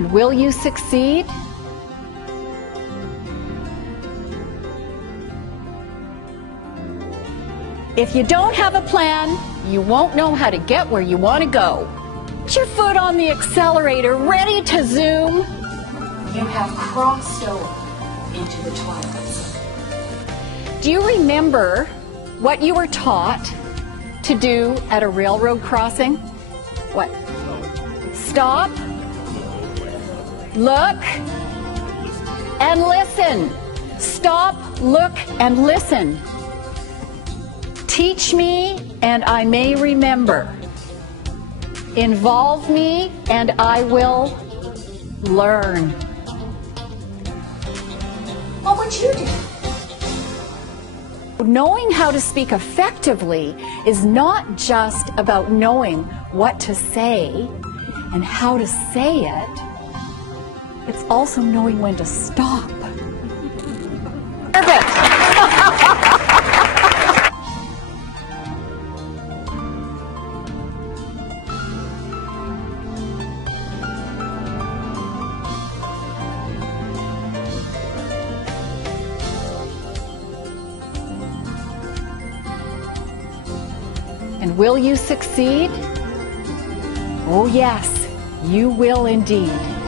And will you succeed? If you don't have a plan, you won't know how to get where you want to go. Put your foot on the accelerator, ready to zoom. You have crossed over into the twilight zone. Do you remember what you were taught to do at a railroad crossing? What? Stop, look, and listen. Stop, look, and listen. Teach me, and I may remember. Involve me, and I will learn. What would you do? Knowing how to speak effectively is not just about knowing what to say and how to say it. It's also knowing when to stop. Perfect. And will you succeed? Oh yes, you will indeed.